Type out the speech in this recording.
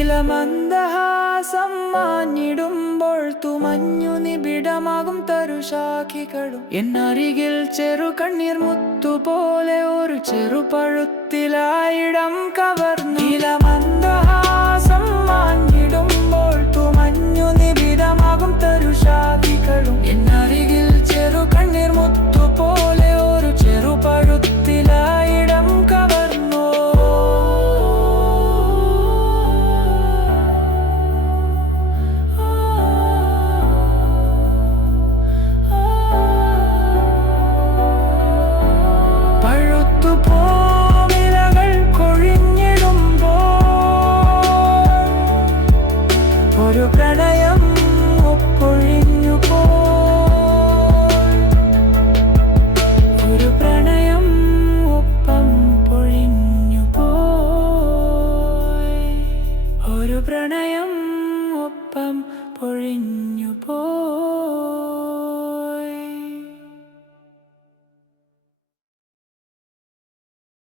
ചില മന്ദഹാസം മാഞ്ഞിടുമ്പോൾ തുമഞ്ഞു നിബിഡമാകും തരുശാഖികളും. എന്നരികിൽ ചെറു കണ്ണീർ മുത്തുപോലെ ഒരു ചെറുപഴുത്തിലായിടം കവർ